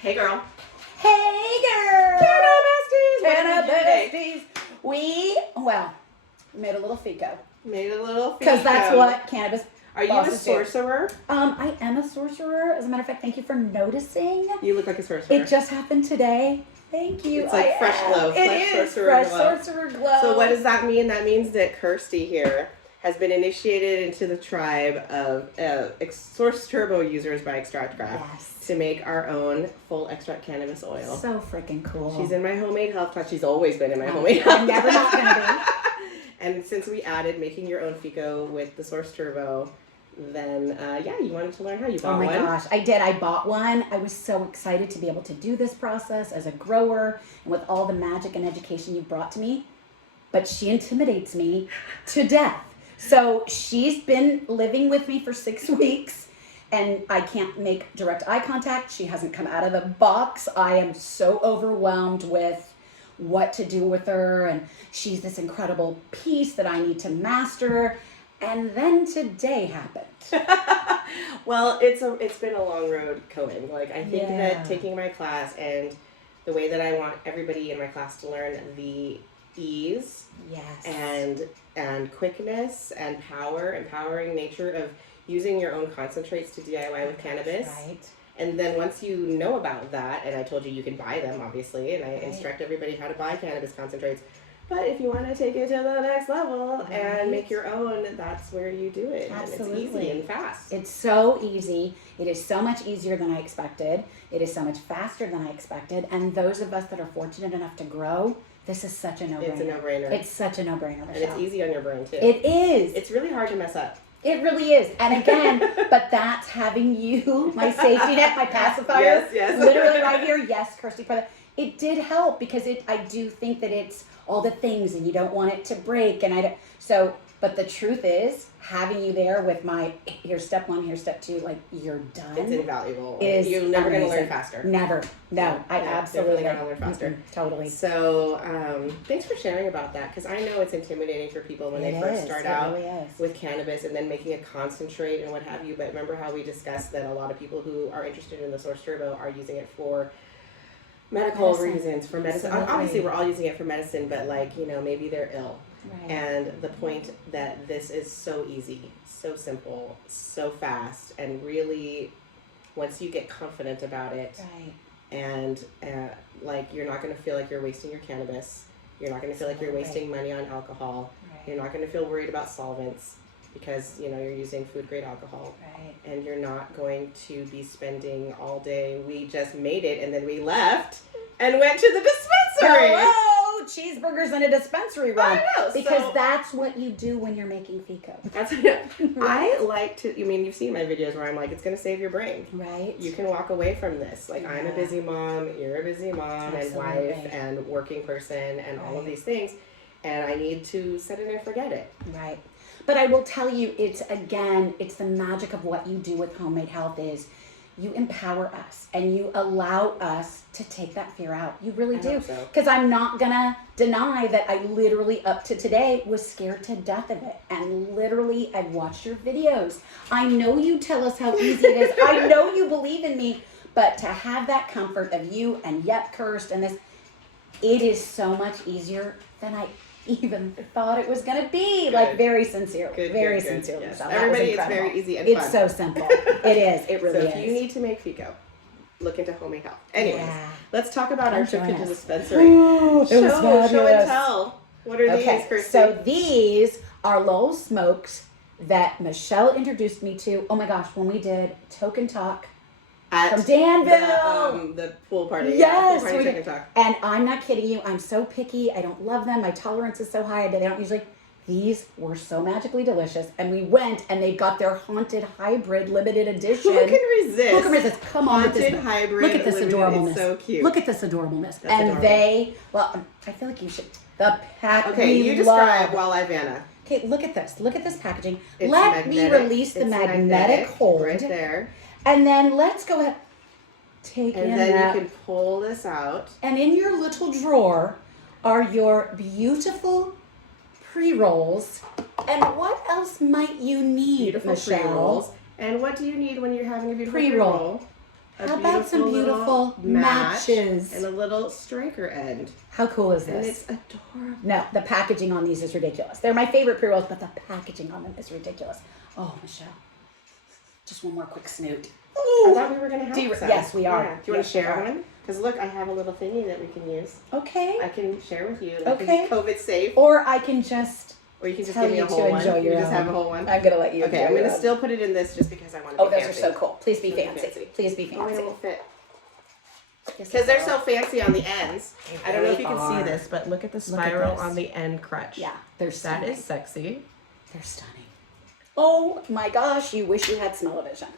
Hey girl. Hey girl. Canna-besties. We made a little fico. Because that's what cannabis. Are you a sorcerer? I am a sorcerer. As a matter of fact, thank you for noticing. You look like a sorcerer. It just happened today. Thank you. It's like fresh glow. Fresh sorcerer glow. So what does that mean? That means that Kirsty here has been initiated into the tribe of Source Turbo users by ExtractCraft to make our own full extract cannabis oil. So freaking cool. She's in my homemade health class. She's always been in my homemade health class. I'm never not going to be. And since we added making your own Fico with the Source Turbo, then you wanted to learn how you bought one. Oh my gosh, I did. I bought one. I was so excited to be able to do this process as a grower and with all the magic and education you brought to me. But she intimidates me to death. So she's been living with me for 6 weeks and I can't make direct eye contact. She hasn't come out of the box. I am so overwhelmed with what to do with her, and she's this incredible piece that I need to master. And then today happened. Well, it's been a long road coming. Like, I think that taking my class and the way that I want everybody in my class to learn the ease and quickness and empowering nature of using your own concentrates to DIY with cannabis. Right. And then once you know about that, and I told you can buy them, obviously, and I instruct everybody how to buy cannabis concentrates. But if you want to take it to the next level and make your own, that's where you do it. Absolutely. And it's easy and fast. It's so easy. It is so much easier than I expected. It is so much faster than I expected. And those of us that are fortunate enough to grow, this is such a no-brainer. It's a no-brainer. It's such a no-brainer, Michelle. And it's easy on your brain, too. It is. It's really hard to mess up. It really is. And again, but that's having you, my safety net, my pacifier. Yes. Literally right here. Yes, Kirsty. It did help because I do think that it's all the things and you don't want it to break. And but the truth is, having you there with my, here's step 1, here's step 2, like, you're done. It's invaluable. You're never going to learn faster. Never. No, I absolutely going to learn faster. Totally. So, thanks for sharing about that, because I know it's intimidating for people when they first start out with cannabis and then making a concentrate and what have you. But remember how we discussed that a lot of people who are interested in the Source Turbo are using it for medical reasons, for medicine. Absolutely. Obviously, we're all using it for medicine, but maybe they're ill. Right. And the point that this is so easy, so simple, so fast, and really, once you get confident about it, and you're not going to feel like you're wasting your cannabis, you're not going to feel like you're wasting money on alcohol, you're not going to feel worried about solvents because you're using food grade alcohol, and you're not going to be spending all day. We just made it and then we left and went to the dispensary. Hello! Cheeseburgers in a dispensary run. I know, because that's what you do when you're making Fico. I like to, you've seen my videos where I'm like, it's going to save your brain. Right. You can walk away from this. Like, I'm a busy mom, you're a busy mom and wife and working person and all of these things. And I need to set it and forget it. Right. But I will tell you, it's the magic of what you do with Homemade Health is you empower us and you allow us to take that fear out. You really do. Because I'm not going to deny that I literally up to today was scared to death of it. And literally I've watched your videos. I know you tell us how easy it is. I know you believe in me. But to have that comfort of you and Kirst and this, it is so much easier than I even thought it was going to be. Like, very sincere. Very sincere. Yes. Everybody, it's very easy and fun. It's so simple. It is. It really is. So if you need to make Fico, look into Homemade Health. Anyways, let's talk about our trip to the dispensary. Ooh, show and tell. What are these, Kirsty? So these are Lowell smokes that Michelle introduced me to. Oh my gosh, when we did Token Talk from Danville. The pool party. Yes. Pool party Token Talk. And I'm not kidding you. I'm so picky. I don't love them. My tolerance is so high. They don't usually. These were so magically delicious. And we went and they got their Haunted Hybrid limited edition. Who can resist? Who can resist? Come on with this. Haunted Hybrid. Look at this adorableness. It's so cute. Look at this adorableness. That's adorable. I feel like you should. The pack. Okay, you describe while I Vanna. Okay, look at this. Look at this packaging. It's Let me release the magnetic hold. Right there. And then let's go ahead. Take in and then that. You can pull this out. And in your little drawer are your beautiful pre-rolls. And what else might you need, Beautiful Michelle? pre-rolls. And what do you need when you're having a beautiful pre-roll? pre-roll? How about some beautiful matches and a little striker end? How cool is this? And it's adorable. No, the packaging on these is ridiculous. They're my favorite pre-rolls, but the packaging on them is ridiculous. Oh, Michelle. Just one more quick snoot. Ooh. I thought we were going to have some. Yes, we are. Yeah. Do you want to share one? Because look, I have a little thingy that we can use. Okay. I can share with you. That can be COVID safe. Or I can just... Or you can just give me a whole one. You just have a whole one. I'm going to let you. Okay, I'm going to still put it in this just because I want to be fancy. fancy. Those are so cool. Please be fancy. Please be fancy. Oh, it will fit. Because they're so fancy on the ends. I don't know if you can see this, but look at the spiral on the end crutch. Yeah, they're stunning. That is sexy. They're stunning. Oh my gosh, you wish you had smell-o-vision.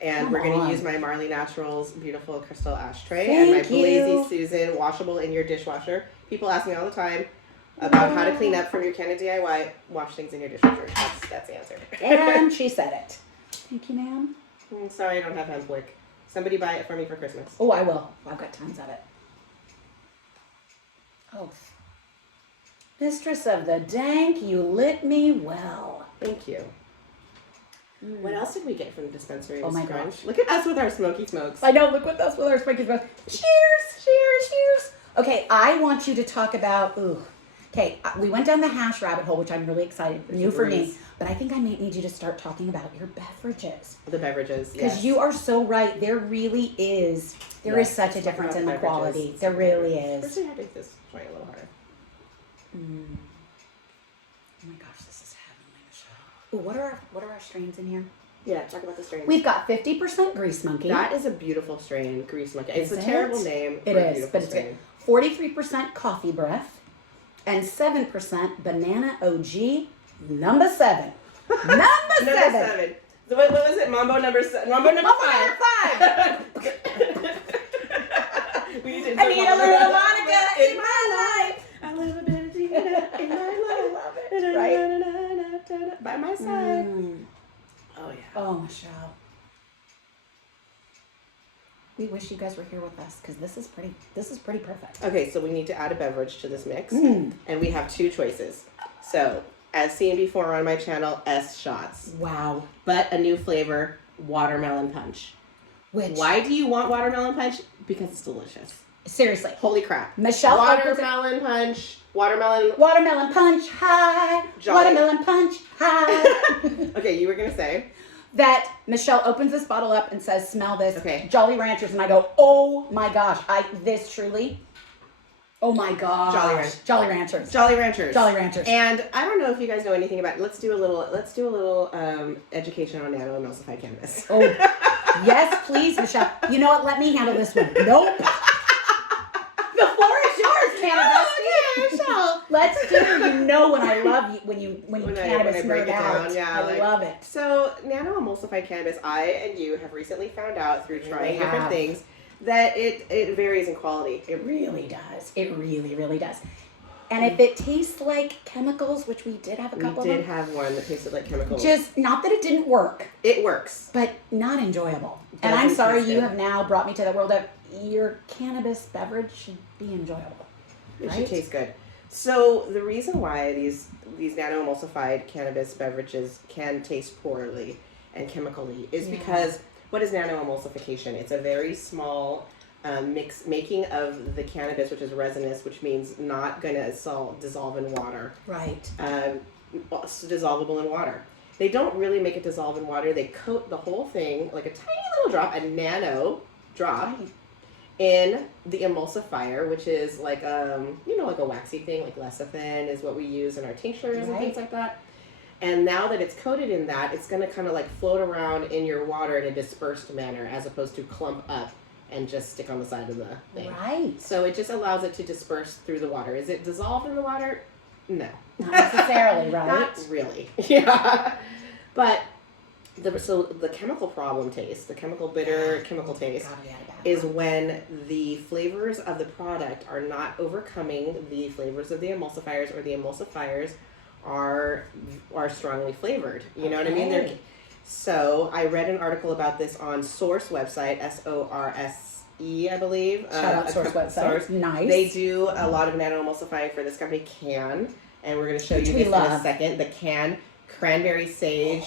And we're going to use my Marley Naturals beautiful crystal ashtray and my Blazy Susan washable in your dishwasher. People ask me all the time about how to clean up from your Canna DIY. Wash things in your dishwasher. That's the answer. And she said it. Thank you, ma'am. Sorry, I don't have hemp wick. Somebody buy it for me for Christmas. Oh, I will. I've got tons of it. Oh. Mistress of the dank, you lit me well. Thank you. What else did we get from the dispensary? Oh my gosh. Look at us with our smoky smokes. I know, look at us with our smoky smokes. Cheers, cheers, cheers. Okay, I want you to talk about, okay, we went down the hash rabbit hole, which I'm really excited, new for me, but I think I may need you to start talking about your beverages. The beverages, because you are so right. There really is, there is such a difference in the quality. There really is. First, I have to make this joint a little harder. Oh my gosh, this is heavenly, Michelle. Ooh, what are our strains in here? Yeah, talk about the strains. We've got 50% Grease Monkey. That is a beautiful strain, Grease Monkey. It's a terrible name. It is, but it's good. 43% Coffee Breath and 7% Banana OG number 7. Number 7. So what was it? Mambo number 5. Mambo number 5. I need a little Monica in my life. A little bit of Gina in my life. I love it. Right? By my side. Oh, yeah. Oh, Michelle. We wish you guys were here with us because this is pretty perfect. Okay, so we need to add a beverage to this mix. And we have 2 choices. So, as seen before on my channel, SShots. Wow. But a new flavor, watermelon punch. Why do you want watermelon punch? Because it's delicious. Seriously. Holy crap. Michelle watermelon punch. Watermelon punch high. Watermelon punch high. Okay, you were going to say? That Michelle opens this bottle up and says, smell this. Okay. Jolly Ranchers. And I go, oh my gosh. This truly. Oh my gosh. Jolly Ranchers. Jolly Ranchers. Jolly Ranchers. And I don't know if you guys know anything about it. Let's do a little education on nano-emulsified cannabis. Oh, yes, please, Michelle. You know what? Let me handle this one. Nope. The floor is yours, cannabis. Oh, okay, Michelle. Let's do. You know when I love you when you cannabis break it out. down. Yeah, I love it. So nano-emulsified cannabis, I and you have recently found out through trying different things that it varies in quality. It really does. It really, really does. And if it tastes like chemicals, which we did have a couple of them. We did have one that tasted like chemicals. Just, not that it didn't work. It works. But not enjoyable. And I'm sorry, you have now brought me to the world of your cannabis beverage should be enjoyable. It should taste good. So the reason why these nano-emulsified cannabis beverages can taste poorly and chemically is because what is nano-emulsification? It's a very small making of the cannabis, which is resinous, which means not going to dissolve in water. Right. Dissolvable in water. They don't really make it dissolve in water. They coat the whole thing like a tiny little drop, a nano drop, in the emulsifier, which is like like a waxy thing, like lecithin is what we use in our tinctures and things like that. And now that it's coated in that, it's going to kind of like float around in your water in a dispersed manner, as opposed to clump up and just stick on the side of the thing. Right. So it just allows it to disperse through the water. Is it dissolved in the water? No. Not necessarily, right? Not really. Yeah. But the chemical problem taste, the chemical bitter chemical taste, is when the flavors of the product are not overcoming the flavors of the emulsifiers, or the emulsifiers are strongly flavored. You know what I mean? So I read an article about this on Source website, SORSE, I believe. Shout out Source website. Source. Nice. They do a lot of nano-emulsifying for this company, CANN, and we're going to show you this in a second. The CANN Cranberry Sage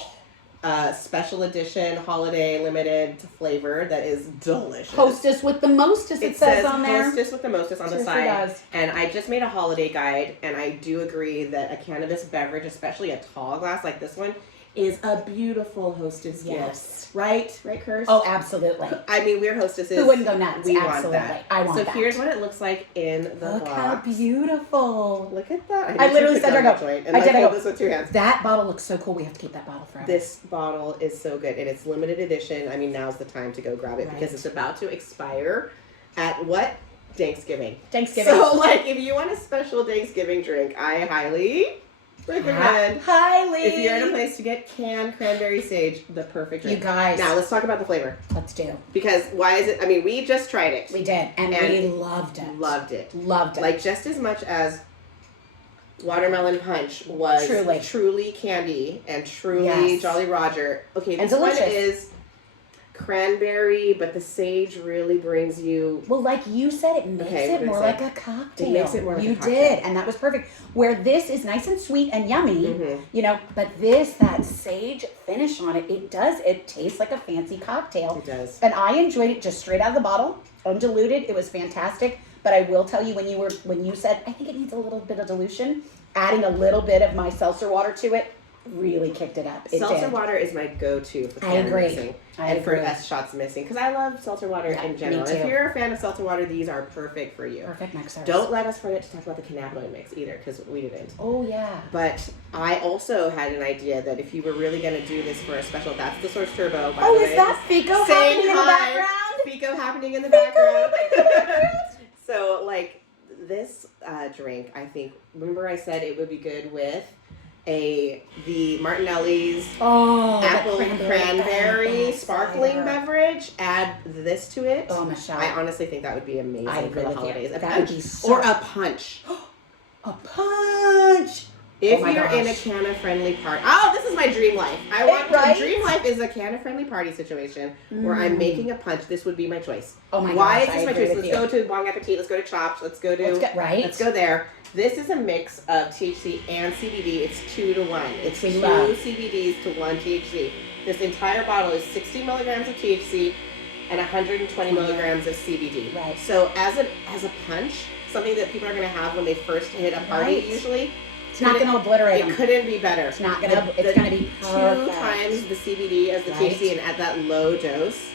special edition, holiday limited flavor that is delicious. Hostess with the mostest, it says on there. Hostess with the mostest on the side. Does. And I just made a holiday guide, and I do agree that a cannabis beverage, especially a tall glass like this one, is a beautiful hostess gift. Right? Right, Kirst? Oh, absolutely. I mean, we're hostesses. Who wouldn't go nuts? We Absolutely. want that. I want that. So here's what it looks like in the box. Look how beautiful. Look at that. I literally said, I hold this with 2 hands. That bottle looks so cool. We have to keep that bottle forever. This bottle is so good, and it's limited edition. I mean, now's the time to go grab it because it's about to expire at what? Thanksgiving. So, like, if you want a special Thanksgiving drink, I highly recommend. Highly. If you're in a place to get canned cranberry sage, the perfect drink. You guys. Now, let's talk about the flavor. Let's do. Because why is it? I mean, we just tried it. We did, and we loved it. Loved it. Loved it. Like, just as much as Watermelon Punch was truly candy and truly Jolly Roger. Okay, this one is cranberry, but the sage really brings you... Well, like you said, it makes it more like a cocktail. It makes it more like a cocktail. You did, and that was perfect. Where this is nice and sweet and yummy, you know, but that sage finish on it, it tastes like a fancy cocktail. It does. And I enjoyed it just straight out of the bottle, undiluted. It was fantastic. But I will tell you, when you said, I think it needs a little bit of dilution, adding a little bit of my seltzer water to it, really kicked it up. Seltzer water is my go-to for canna mixing. And for SShots mixing. Because I love seltzer water in general. If you're a fan of seltzer water, these are perfect for you. Perfect mixers. Don't let us forget to talk about the cannabinoid mix either, because we didn't. Oh, yeah. But I also had an idea that if you were really going to do this for a special, that's the Source Turbo, by the way. Oh, is that Fico happening in the background? Fico happening in the background. So, like, this drink, I think, remember I said it would be good with the Martinelli's apple cranberry sparkling beverage. Add this to it. Oh, Michelle. I honestly think that would be amazing for the holidays. That would be so... Or a punch. A punch! If you're in a canna-friendly party. Oh, this is my dream life. My dream life is a canna-friendly party situation where I'm making a punch. This would be my choice. Oh my gosh, Why is this my choice? Let's go to Bon Appetit. Let's go to Chops. Let's go there. This is a mix of THC and CBD. It's 2 to 1. It's 2 CBDs to 1 THC. This entire bottle is 60 milligrams of THC and 120 milligrams of CBD. Right. So as a punch, something that people are going to have when they first hit a party usually. It's not going to obliterate them. It couldn't be better. It's not going to. It's going to be perfect. 2 times the CBD as the THC, and at that low dose,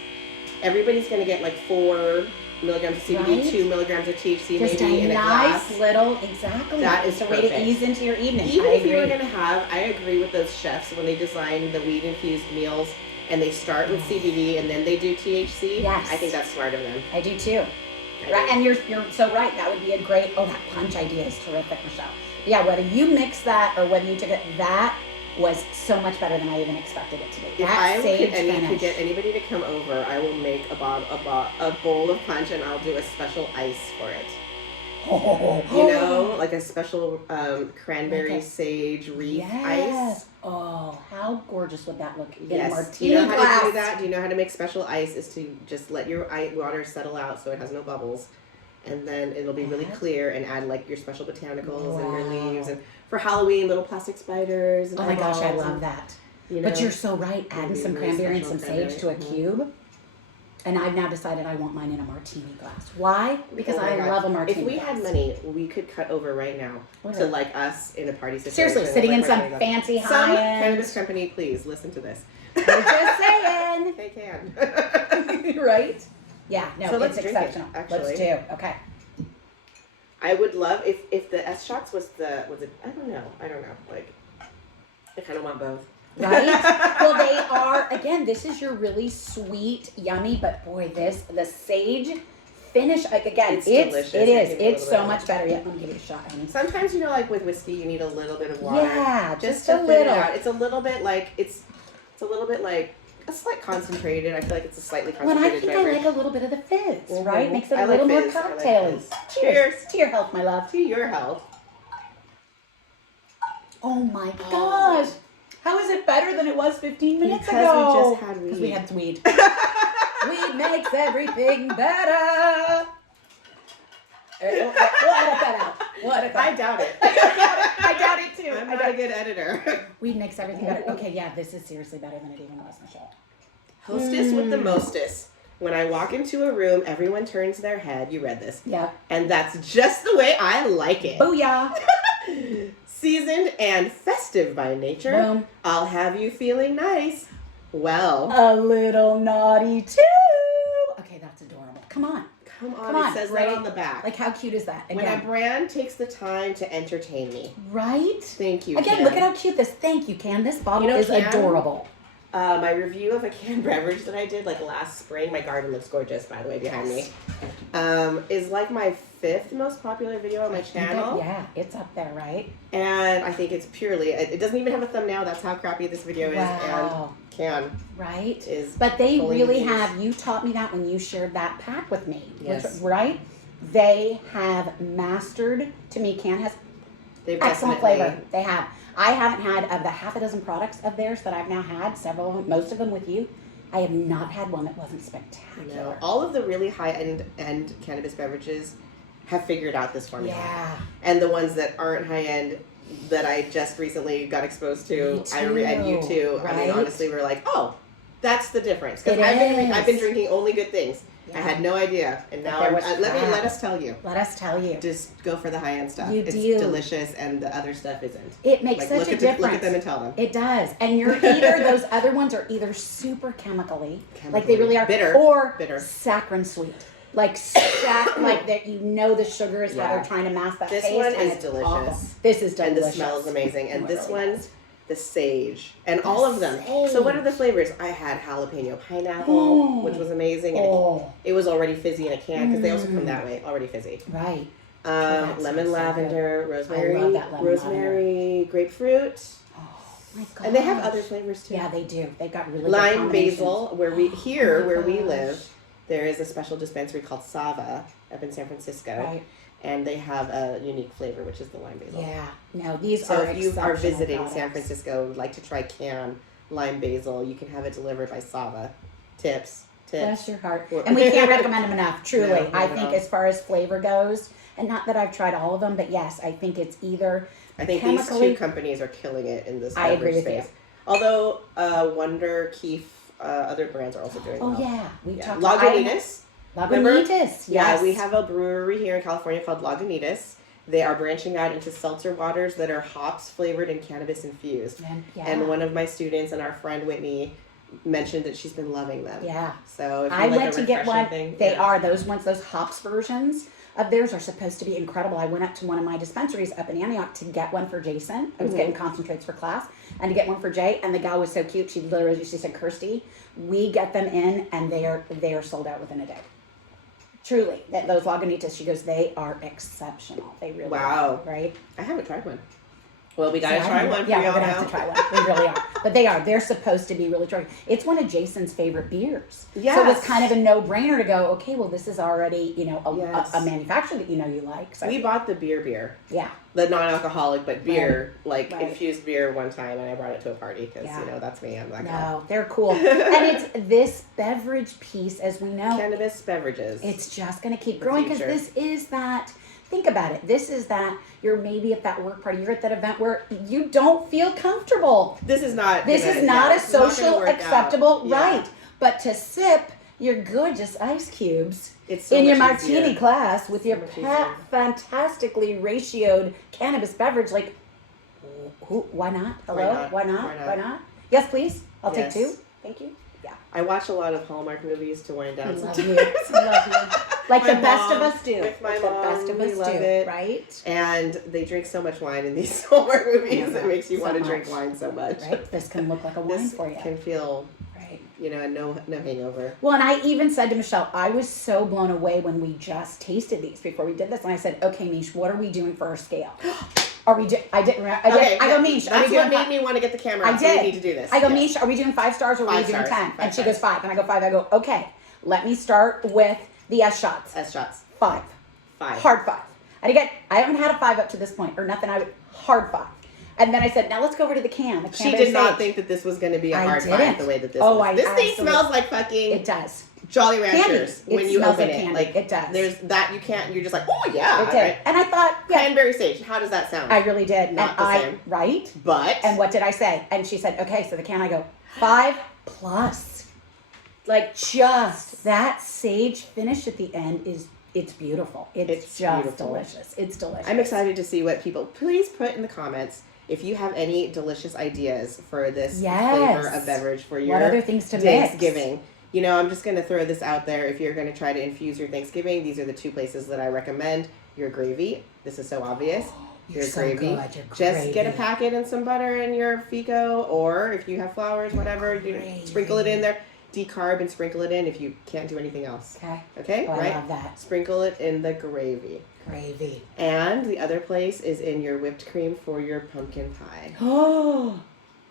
everybody's going to get like 4 milligrams of CBD, 2 milligrams of THC, just maybe in a glass. Nice little, exactly. That is a way to ease into your evening. Even if you were going to have, I agree with those chefs when they design the weed infused meals and they start with CBD and then they do THC. Yes, I think that's smart of them. I do too. Right, and you're so right. That would be a great. Oh, that punch idea is terrific, Michelle. Yeah, whether you mix that or whether you took it, that was so much better than I even expected it to be. If I could get anybody to come over, I will make a bowl of punch and I'll do a special ice for it. You know, like a special cranberry sage wreath ice. Oh, how gorgeous would that look in a martini Do you know glass? how to do that? Do you know how to make special ice? Is to just let your water settle out so it has no bubbles. And then it'll be really clear and add like your special botanicals and your leaves. And for Halloween, little plastic spiders. And oh my gosh, I love that. You know, but you're so right. Adding some cranberry and some sage to a cube. And I've now decided I want mine in a martini glass. Why? Because I love a martini glass. If we had money, we could cut over right now to like us in a party situation. Seriously, sitting in some fancy high-end... Some cannabis company, please, listen to this. We're just saying. They can. Right? Yeah, no, so it's exceptional. Let's do. Okay. I would love if the SShots was it I don't know. Like I kind of want both. Right? Well, they are again, this is your really sweet, yummy, but boy, the sage finish again, it's delicious. It's so much better. Yeah, let me give you a shot. Sometimes like with whiskey you need a little bit of water. Yeah, just to a little. It's a little bit like a slight concentrated. I feel like it's a slightly concentrated beverage. I like a little bit of the fizz, right? Makes it a little more cocktail-y. Cheers to your health, my love. To your health. Oh my gosh. How is it better than it was 15 minutes ago? Because we just had weed. Because we had weed. Weed makes everything better. We'll edit that out. I doubt it. I doubt it too. do. I'm not a good editor. Weed makes everything better. Okay, yeah, this is seriously better than it even was, Michelle. Hostess with the mostest. When I walk into a room, everyone turns their head. You read this. Yeah. And that's just the way I like it. Booyah. Seasoned and festive by nature. Boom. I'll have you feeling nice. Well. A little naughty too. Okay, that's adorable. Come on. Come on. It says right? that on the back. Like, how cute is that? Again. When a brand takes the time to entertain me. Right? Thank you, Again, CANN. look at how cute this. Thank you, CANN. This bottle is CANN, adorable. My review of a canned beverage that I did like last spring, my garden looks gorgeous, by the way, behind me, is like my 5th most popular video on my channel. Yeah, it's up there, right? And I think it's purely, it doesn't even have a thumbnl, that's how crappy this video is. Wow. And CANN right? is But they really used. have, you taught me that when you shared that pack with me. Yes. Which, right? They have mastered, to me, CANN has They've excellent definitely- flavor. They have. I haven't had, of the half a dozen products of theirs that I've now had, several of them, most of them with you, I have not had one that wasn't spectacular. No, all of the really high-end cannabis beverages have figured out this formula. Yeah. And the ones that aren't high-end that I just recently got exposed to, and you too, I mean, right? honestly, we're like, oh, that's the difference. Because It I've been is. drinking only good things. I had no idea, and now there was let us tell you. Let us tell you. Just go for the high-end stuff. You It's do. delicious, and the other stuff isn't. It makes Like, such look a at difference. Look at them and tell them. It does. And you're either, those other ones are either super chemically, like they Chemically. really are, Bitter. or Bitter. saccharine sweet. Like like that, you know the sugar is how Yeah. they're trying to mask that This taste. one and is it's delicious. awful. This is And delicious. the smell is amazing. And Oh, it this really one, is. the sage. And all of them. So what are the flavors? I had jalapeno pineapple, which was amazing. And Oh. it was already fizzy in a can, because they also come that way, already fizzy. Right. that Lemon sounds so lavender, rosemary, I love that lemon rosemary, grapefruit. Oh my god. And they have other flavors too. Yeah, they do. They've got really good Lime combinations. basil, where we Oh where my we gosh. live, there is a special dispensary called Sava up in San Francisco. Right. And they have a unique flavor, which is the lime basil. Yeah. No, these So are if you are exceptional visiting products. San Francisco, would like to try CANN lime basil, you can have it delivered by Sava. Tips. Bless your heart. And we can't recommend them enough, truly. No, I not at think all. as far as flavor goes, and not that I've tried all of them, but yes, I think it's either I think chemically, these two companies are killing it in this I agree beverage with you. space. Although Wonder, Keef, other brands are also doing well. Oh yeah, we Yeah. talked Lagunitas. Remember? Lagunitas, yes. Yeah, we have a brewery here in California called Lagunitas. They are branching out into seltzer waters that are hops flavored and cannabis infused. And one of my students and our friend Whitney mentioned that she's been loving them. Yeah. So if you I like went a to get refreshing one. thing, They yeah. are those ones. Those hops versions of theirs are supposed to be incredible. I went up to one of my dispensaries up in Antioch to get one for Jason. I was getting concentrates for class, and to get one for Jay. And the gal was so cute. She said, "Kirsty, we get them in, and they are sold out within a day." Truly, those Lagunitas, she goes, they are exceptional. They really Wow. are, right? I haven't tried one. Well, we gotta So I try don't know. one for Yeah, y'all we're gonna now. have to try one. We really are. But they are. They're supposed to be really terrific. It's one of Jason's favorite beers. So Yes. it's kind of a no-brainer to go, okay, well, this is already, Yes. a manufacturer that you like. So We bought the beer. yeah. The non-alcoholic, but beer, like Right. infused beer one time, and I brought it to a party because, Yeah. that's me. I'm that girl. No, they're cool. And it's this beverage piece, as we know, Cannabis beverages. it's just going to keep The growing because future. this is that. Think about it. This is that you're maybe at that work party, you're at that event where you don't feel comfortable. This is not. This gonna- is not yeah, a it's not gonna social work out. acceptable, Yeah. right? But to sip your gorgeous ice cubes It's so in your much martini easier. class with your much easier. fantastically ratioed cannabis beverage, like, why not? Hello? not? Why not? Why not? Why not? Yes, please. I'll Yes. take two. Thank you. Yeah. I watch a lot of Hallmark movies to wind I down. love sometimes. you. I love you. Like My the best of mom, us do. with my Like mom, the best of we us love do. it. Right? And they drink so much wine in these Hallmark movies. Yeah, It makes you so want to much. drink wine so much. Right? This can look like a wine This for you. can feel, Right. no hangover. Well, and I even said to Michelle, I was so blown away when we just tasted these before we did this, and I said, "Okay, Mish, what are we doing for our scale? Are we? I didn't. Okay, I go, Mish, are we that's doing? what made me want to get the camera. I out, so we did. need to do this. I go, Yes. Mish, are we doing 5 stars or are we 5 doing stars. 10? 5 And she stars. goes 5, and I go 5. I go, okay, let me start with the SShots. SShots. 5. 5. Hard 5. And again, I haven't had a 5 up to this point or nothing. I would hard 5. And then I said, now let's go over to the can. The She did not think that this was going to be a I hard didn't. 5 the way that this Oh, was. I This thing absolutely- smells like fucking It does. Jolly Ranchers, when you open it, like it does. There's that you can't. You're just like, oh yeah. It did, right? And I thought, cranberry sage. How does that sound? I really did. Not and the same, right? But and what did I say? And she said, okay, so the can. I go 5+. Like just that sage finish at the end it's beautiful. It's just beautiful. Delicious. It's delicious. I'm excited to see what people. Please put in the comments if you have any delicious ideas for this flavor of beverage for your what other things to Thanksgiving. Mix? You know, I'm just going to throw this out there. If you're going to try to infuse your Thanksgiving, these are the 2 places that I recommend. Your gravy. This is so obvious. Your so gravy. Good. Just get a packet and some butter in your Fico, or if you have flowers, whatever, you sprinkle it in there. Decarb and sprinkle it in if you can't do anything else. Okay, oh, right? I love that. Sprinkle it in the gravy. And the other place is in your whipped cream for your pumpkin pie. Oh,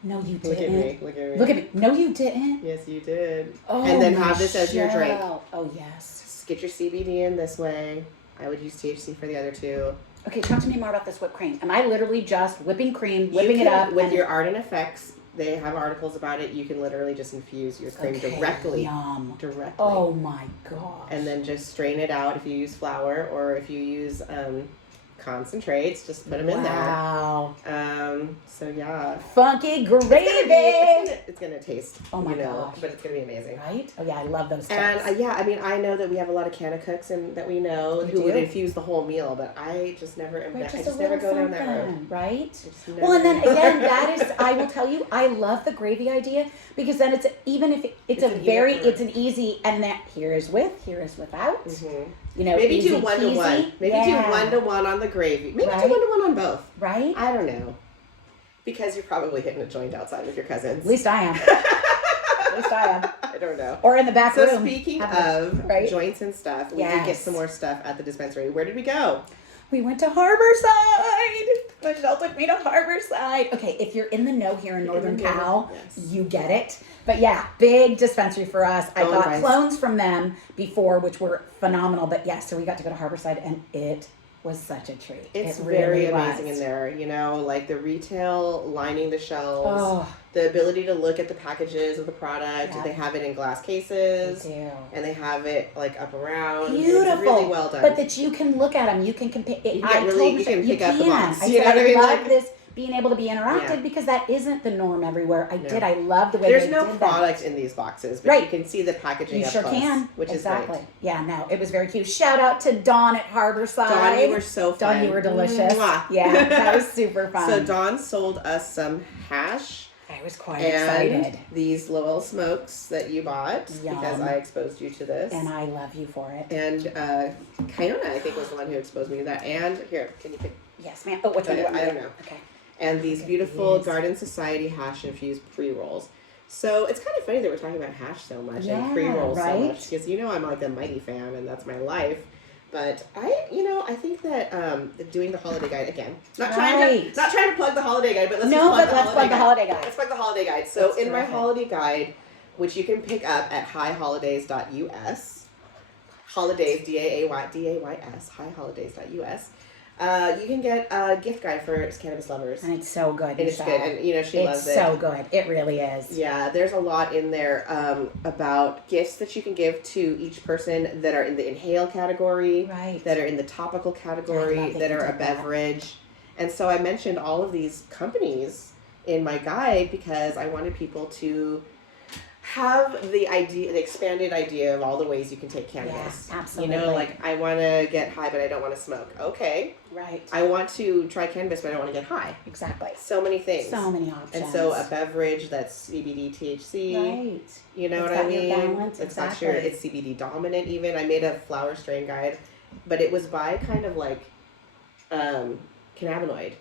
no, you didn't. Look at me. Look at me. Look at me. No, you didn't. Yes, you did. Oh, and then have this as your drink. Oh, yes. Get your CBD in this way. I would use THC for the other 2. Okay, talk to me more about this whipped cream. Am I literally just whipping cream, whipping it up? With your Ardent FX, they have articles about it. You can literally just infuse your cream directly. Yum. Directly. Oh my gosh. And then just strain it out if you use flour or if you use concentrates. Just put them in there. Wow. So yeah. Funky gravy. It's gonna taste. Oh my gosh. But it's gonna be amazing. Right? Oh yeah, I love those. And I mean, I know that we have a lot of canna cooks and that we know who would infuse the whole meal, but I just never. I just never go down that road. Right? Well, and then again, that is. I will tell you, I love the gravy idea because then it's even if it's an easy, and that here is without. Mm-hmm. You know, maybe do 1-to-1. Maybe do 1-to-1 on the gravy. Maybe do 1-to-1 on both. Right? I don't know. Because you're probably hitting a joint outside with your cousins. At least I am. I don't know. Or in the back room. So speaking of joints and stuff, we did get some more stuff at the dispensary. Where did we go? We went to Harborside. Michelle took me to Harborside. Okay, if you're in the know here in Northern Cal, you get it. But yeah, big dispensary for us. I got clones from them before, which were phenomenal. But yeah, so we got to go to Harborside, and it was such a treat. It's very amazing in there. You know, like the retail lining the shelves, the ability to look at the packages of the product. They have it in glass cases, and they have it like up around. Beautiful, it's really well done. But that you can look at them, you can compare. You can pick up the box. I said I love this. Being able to be interactive because that isn't the norm everywhere. I love the way there's no product in these boxes, but you can see the packaging. You up sure close, can, which is great. Yeah, no, it was very cute. Shout out to Dawn at Harborside. Dawn, you were so fun. Dawn, you were delicious. Mwah. Yeah, that was super fun. So Dawn sold us some hash. I was quite excited. These Lowell smokes that you bought because I exposed you to this, and I love you for it. And Kiona, I think, was the one who exposed me to that. And here, can you pick? Yes, ma'am. Oh, which one? I don't know. Okay. And these beautiful Garden Society hash-infused pre-rolls. So it's kind of funny that we're talking about hash so much and pre-rolls so much. Because I'm like a mighty fan and that's my life. But I think that doing the holiday guide, again, not trying to plug the holiday guide, but let's plug the holiday guide. Let's plug the holiday guide. So in my holiday guide, which you can pick up at highholidays.us, holidays, D-A-Y-S, highholidays.us, you can get a gift guide for cannabis lovers. And it's so good. And it's good. And, she loves it. It's so good. It really is. Yeah, there's a lot in there about gifts that you can give to each person that are in the inhale category, that are in the topical category, that are a beverage. And so I mentioned all of these companies in my guide because I wanted people to have the expanded idea of all the ways you can take cannabis. Yeah, absolutely. Like I want to get high, but I don't want to smoke. Okay. Right. I want to try cannabis, but I don't want to get high. Exactly. So many things. So many options. And so a beverage that's CBD, THC. Right. You know what I mean? Balance. It's CBD dominant even. I made a flower strain guide, but it was by kind of like cannabinoid.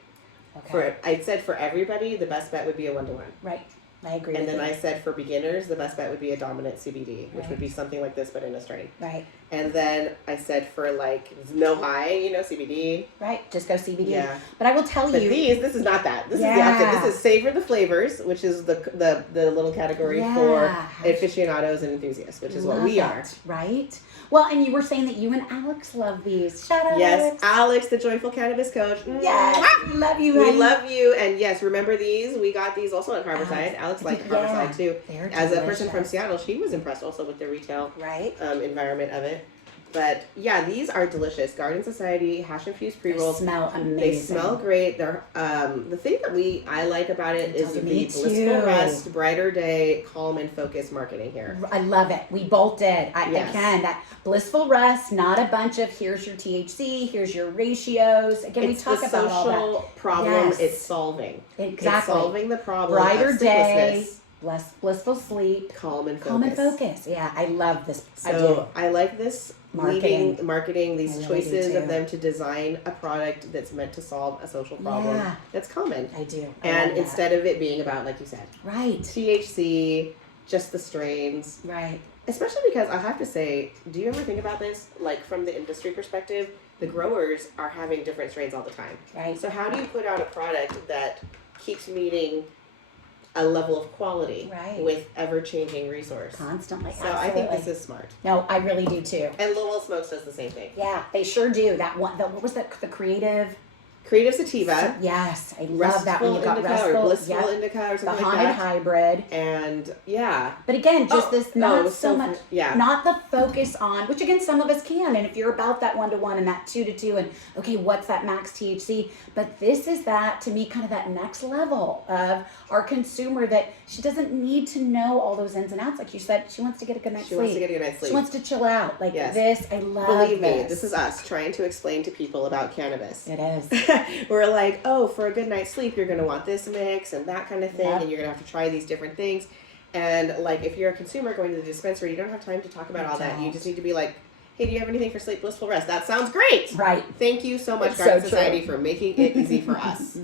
Okay. I said for everybody, the best bet would be a 1-to-1. Right. I agree. And then I said for beginners, the best bet would be a dominant CBD, which would be something like this, but in a strain. Right. And then I said for like no high, CBD. Right. Just go CBD. Yeah. But I will tell you. This is not that. This is the opposite. This is savor the flavors, which is the little category for aficionados and enthusiasts, which is what we are. Right. Well, and you were saying that you and Alex love these. Shout out, Yes, Alex, the Joyful Cannabis Coach. Yes, we love you, honey. We love you. And yes, remember these? We got these also at Harborside. Alex It's like Harborside too. As a person from delicious. Seattle, she was impressed also with the retail Right. Environment of it. But yeah, these are delicious. Garden Society hash infused pre-rolls. They smell amazing. They smell great. They're the thing that I like about it is the blissful rest, brighter day, calm and focused marketing here. I love it. We both did. Again, that blissful rest, not a bunch of here's your THC, here's your ratios. Again, we talk about all that. It's the social problem it's solving. Exactly. It's solving the problem. Brighter day. Blissful sleep. Calm and focus. Calm and focus. Yeah, I love this. So I like this marketing, these really choices of them to design a product that's meant to solve a social problem that's common. I do. And instead of it being about, like you said, THC, just the strains. Right. Especially because I have to say, do you ever think about this? Like from the industry perspective, the growers are having different strains all the time. Right. So how do you put out a product that keeps meeting a level of quality with ever-changing resource constantly? So I think this is smart. No, I really do too. And Lowell Smokes does the same thing. Yeah, they sure do. That one, what was that? The creative sativa. Yes, I love that when you got indica restful, or blissful indica or something the like that. hybrid. And but again, just this not so much, yeah, not the focus on, which again some of us can, and if you're about that 1-to-1 and that 2-to-2, and okay, what's that max THC? But this is that, to me, kind of that next level of our consumer that she doesn't need to know all those ins and outs. Like you said, she wants to get a good night's sleep. She wants to chill out. Like this, I love. Believe me, this is us trying to explain to people about cannabis. It is. We're like, oh, for a good night's sleep, you're going to want this mix and that kind of thing, and you're going to have to try these different things. And like, if you're a consumer going to the dispensary, you don't have time to talk about all that. You just need to be like, hey, do you have anything for sleep, blissful rest? That sounds great. Right. Thank you so much, Garden Society, for making it easy for us.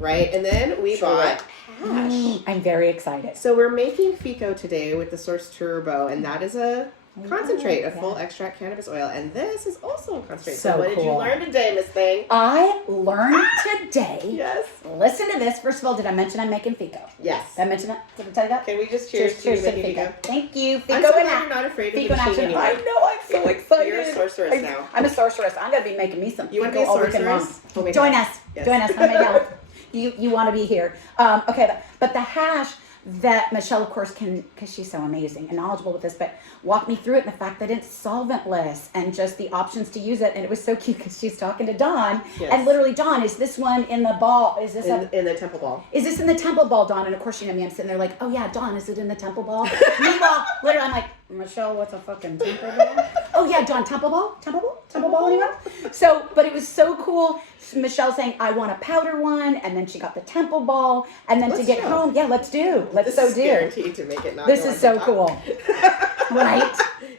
Right? And then we bought hash. I'm very excited. So we're making Fico today with the Source Turbo, and that is a concentrate, a full extract cannabis oil. And this is also a concentrate. So what did you learn today, Miss Thing? I learned today. Yes. Listen to this. First of all, did I mention I'm making Fico? Yes. Did I mention that? Did I tell you that? Can we just cheers to making Fico? Thank you. Fico I'm so glad you're not afraid of the machine anymore. I know. I'm so excited. You're a sorceress now. I'm a sorceress. I'm going to be making me some. You want to be a sorceress? Join us. Yes. Join us. Homemade health. You want to be here. Okay, but the hash that Michelle, of course, can, because she's so amazing and knowledgeable with this, but walk me through it, and the fact that it's solventless and just the options to use it. And it was so cute because she's talking to Dawn, and literally, Dawn, is this one in the ball? Is this in the temple ball? Is this in the temple ball, Dawn? And of course, you know me, I'm sitting there like, oh yeah, Dawn, is it in the temple ball? Meanwhile, literally, I'm like, Michelle, what's a fucking temple ball? Oh yeah, Dawn, temple ball, anyone? So, but it was so cool. Michelle saying, I want a powder one, and then she got the temple ball, and then to get home, let's do. This is guaranteed to make it not. This is so cool, right?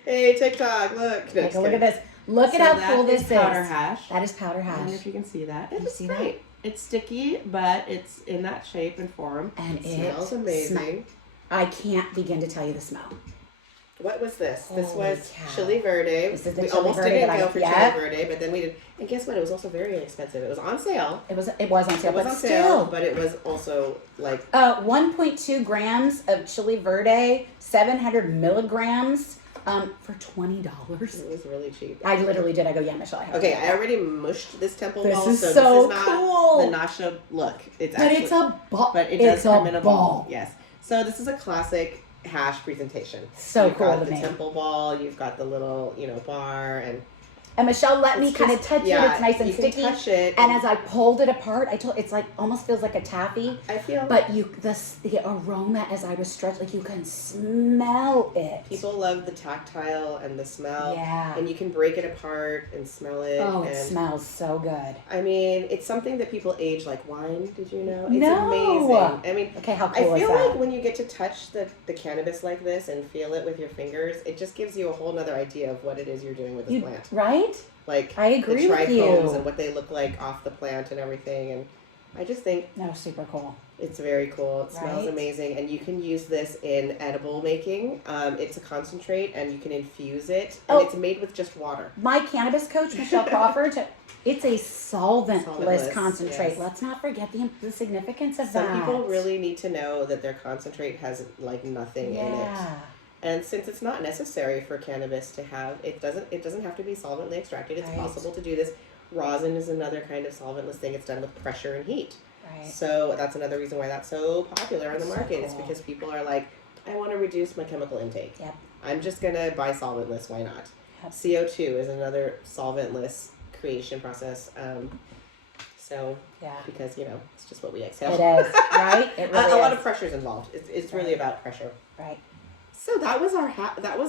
Hey, TikTok, look. Look at this. Look at how cool this is. Powder hash. That is powder hash. I wonder if you can see that. Can you see that? It's sticky, but it's in that shape and form. And it smells amazing. I can't begin to tell you the smell. What was this? This was Chili Verde. This is the we Chili almost Verde didn't go for Chili Verde, but then we did. And guess what? It was also very inexpensive. It was on sale. It was on sale. It was on sale, but it was also like 1.2 grams of Chili Verde, 700 milligrams. For $20. It was really cheap. I literally did. I go, yeah, Michelle. I already mushed this temple ball. This is so this is not cool. the Nasha look. It's but it's a ball. But it does come in a ball. Yes. So this is a classic hash presentation. So you've cool. Got the temple ball. You've got the little, bar, and Michelle let me kind of touch it. It's nice and sticky. Can touch it. And as I pulled it apart, it's like almost feels like a taffy. I feel. But the aroma as I was stretched, like you can smell it. People love the tactile and the smell. Yeah. And you can break it apart and smell it. Oh, it smells so good. I mean, it's something that people age like wine. Did you know? It's no. amazing. I mean, okay, how cool I feel is that? like when you get to touch the cannabis like this and feel it with your fingers, it just gives you a whole nother idea of what it is you're doing with the plant. Right? Like I agree the with you. trichomes and what they look like off the plant and everything, and I just think super cool. It's very cool. It smells amazing, and you can use this in edible making. It's a concentrate, and you can infuse it, and it's made with just water. My cannabis coach, Michelle Crawford, it's a solventless concentrate. Yes. Let's not forget the significance of that. Some people really need to know that their concentrate has like nothing in it. And since it's not necessary for cannabis to have, it doesn't have to be solvently extracted. It's possible to do this. Rosin is another kind of solventless thing. It's done with pressure and heat. Right. So that's another reason why that's so popular on the market. So cool. It's because people are like, I want to reduce my chemical intake. Yep. I'm just going to buy solventless. Why not? Yep. CO2 is another solventless creation process. So, because, you know, it's just what we exhale. It is, right? It really a lot of pressure is involved. It's right. really about pressure. Right. So that was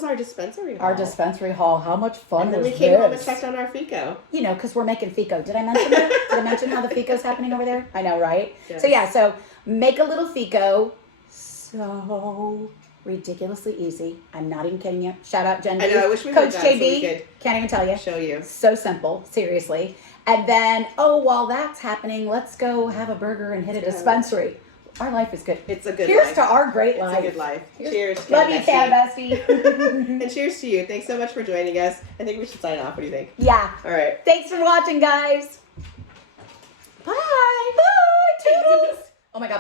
our dispensary haul. Our dispensary haul. How much fun was this? And then we came home and checked on our FICO. You know, because we're making FICO. Did I mention that? Did I mention how the FICO's happening over there? I know, right? Yes. So make a little FICO. So ridiculously easy. I'm not even kidding you. Shout out Jen B. I know, I wish we Coach had that JB. so we could can't even tell you. show you. So simple, seriously. And then, while that's happening, let's go have a burger and hit a dispensary. Our life is good. It's a good Here's life. to our great life. It's a good life. Cheers. Love you, Canna Bestie. And cheers to you. Thanks so much for joining us. I think we should sign off. What do you think? Yeah. All right. Thanks for watching, guys. Bye. Bye. Toodles. Oh my God.